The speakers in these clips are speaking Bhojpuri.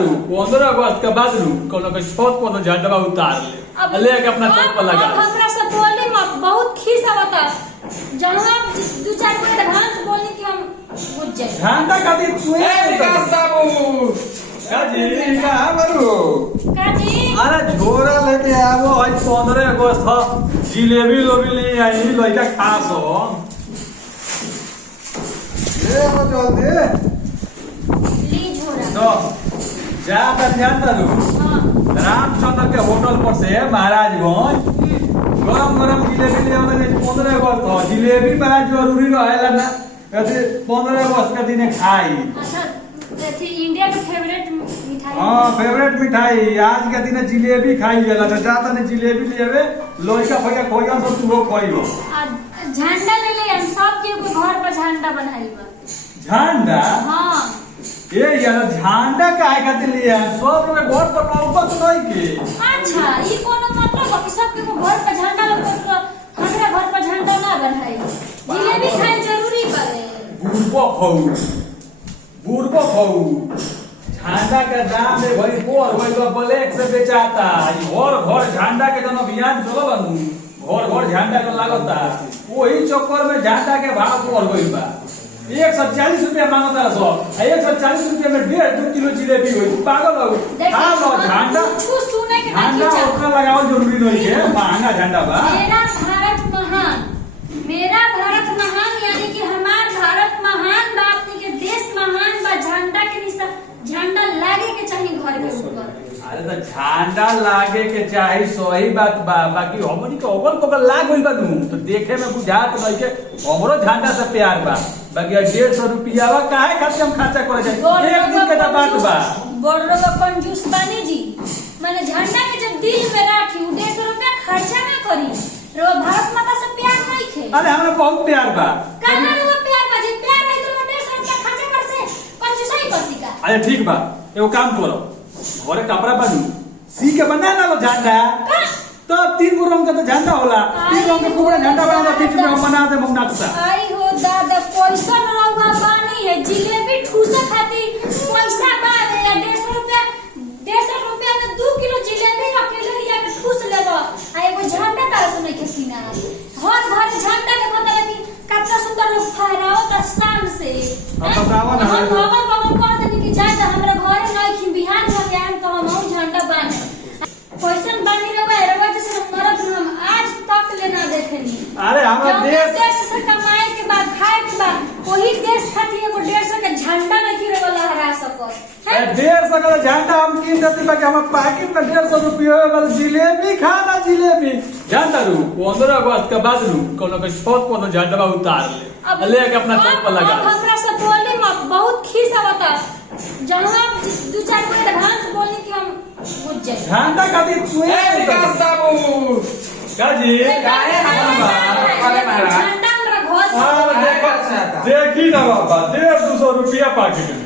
रू 15 अगस्त के बाद रू कोनो के छत पर झंडा उतार ले के अपना छत पर लगा। अब हमरा से बोली मत, बहुत खीस आवता। जहां दो चार को एडवांस बोलनी कि हम बुझ जाए। झंडा खातिर तू विकास बाबू काजी कहां बरू काजी अरे झोरा लेके आवो आज 15 अगस्त ह जिलेबी लोबी ले आई लइका खास हो ए हो जल्दी ली झोरा तो जा कर जानता रू हां रामचंद्र के होटल पर से महाराजगंज गरम गरम जिलेबी ले आवे 15 अगस्त ह जिलेबी बड़ा जरूरी रहेला ना ऐसे 15 अगस्त के दिन खाई। अच्छा थी इंडिया के फेवरेट मिठाई। हां फेवरेट मिठाई आज के दिन जिलेबी खाई जाला त जाता ने जिलेबी लेवे लइका फइया खोया सब तू खोइलो। झंडा ले ले हम सब के घर पर झंडा बनाई बा। झंडा हां ए यार झंडा काहे खातिर लिया सब लोग घर पर लौकत नहीं के। अच्छा ई कोनो मतलब है कि सब के घर पर झंडा लगा तो हमरा घर पर झंडा ना बनाई। जिलेबी खाई जरूरी बारे। बुरबो खाऊ झंडा का दाम है भाई बोर भाई ब्लैक से बेचाता घर घर झंडा के जन अभियान चलो बनू घर घर झंडा के लागता वही चक्कर में झंडा के भाव बढ़ गई बा 140 रुपया मांगता है सब 140 रुपया में 1.5 किलो जिलेबी हुई पागल हो खा लो झंडा कुछ सुने के झंडा उतना लगाओ जरूरी नहीं है महंगा झंडा बा। मेरा भारत महान यानी कि हमार भारत महान बा, अपने के देश महान बा। झंडा के निशान झंडा लागे के चाहिए घर के ऊपर। अरे तो झंडा लागे के चाही सही बात बा बाकी हमनी के ओगल कोगल लाग गइल बा नू तो देखे में बुझात नहीं के हमरो झंडा से प्यार बा बाकी 150 रुपया बा काहे खातिर हम खर्चा करे जाए एक दिन के बात बा। बड़ो का कंजूस बानी जी माने झंडा के जब दिल में राखी 150 रुपया खर्चा ना करी रो भारत माता से प्यार नहीं थे। अरे हमरा बहुत प्यार बा काहे रो प्यार बा जी प्यार नहीं तो 150 रुपया खर्चा कर से कंजूसाई करती का। अरे ठीक बा एगो काम करो घरे कपड़ा बांधू सी के बना ना लो झंडा तो 3 गो रंग का तो झंडा होला 3 रंग के पूरा झंडा बना बीच में हम बना दे नक्शा। आई हो दादा पैसा न रहुआ बानी है जिलेबी ठूसे खातिर पैसा बावे 150 रुपया में 2 किलो जिलेबी अकेले लिया के ठूस लेबो आ एगो झंडा तारा सुनै के सीना हर घर झंडा के पता लगी कितना सुंदर लोग फहराओ त शान से। अब बतावा ना हम बगल कह देनी कि जाए त हमरा घरे नहीं कि बिहान में आएम तो हम झंडा बांध पैसा बानी रवा जैसे मरद हम आज तक लेना देखेनी। अरे हमरा देश से कमाए के बाद खाए के बाद वही देश खातिर एगो 150 के झंडा नहीं गिरे वाला हरा सको 150 का झंडा हम कीन देते बाकी हम पैकेट में 150 रुपया वाला जिलेबी खाना जिलेबी जानता रू 15 अगस्त के बाद रू कोनो के छत पर झंडा उतार ले के अपना छत पर लगा। अब हमरा से बोली मत, बहुत खीस आवता। जहां दो चार को एडवांस बोलनी कि हम बुझ जाए। झंडा खातिर तू विकास बाबू काजी काहे झंडा हमरा घर देखी ना बाबा 150 रुपया पैकेट में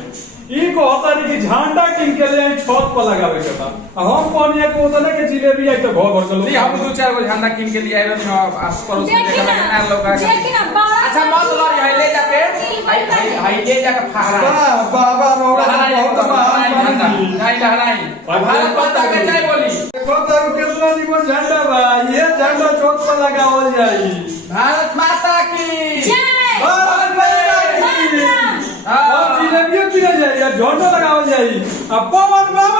ई को होता नहीं कि झंडा किन के ले छत पर लगावे के बा हम कोनिया के उतने के जिलेबी आई तो घर भर चलो जी हम 2-4 गो झंडा किन के लिए आए रहनी आस पड़ोस में देखा ना लोग अच्छा मत लो ये ले जाके हाई ले जाके फहरा बाबा बहुत झंडा नहीं लहराई भारत माता के जय बोली पता कितना निमन झंडा बा ये झंडा छत पर लगावल जाई भारत माता की जय भारत माता की माता। अब जिलेबी किने जाई या झंडा लगावल जाई अब पवन बाबा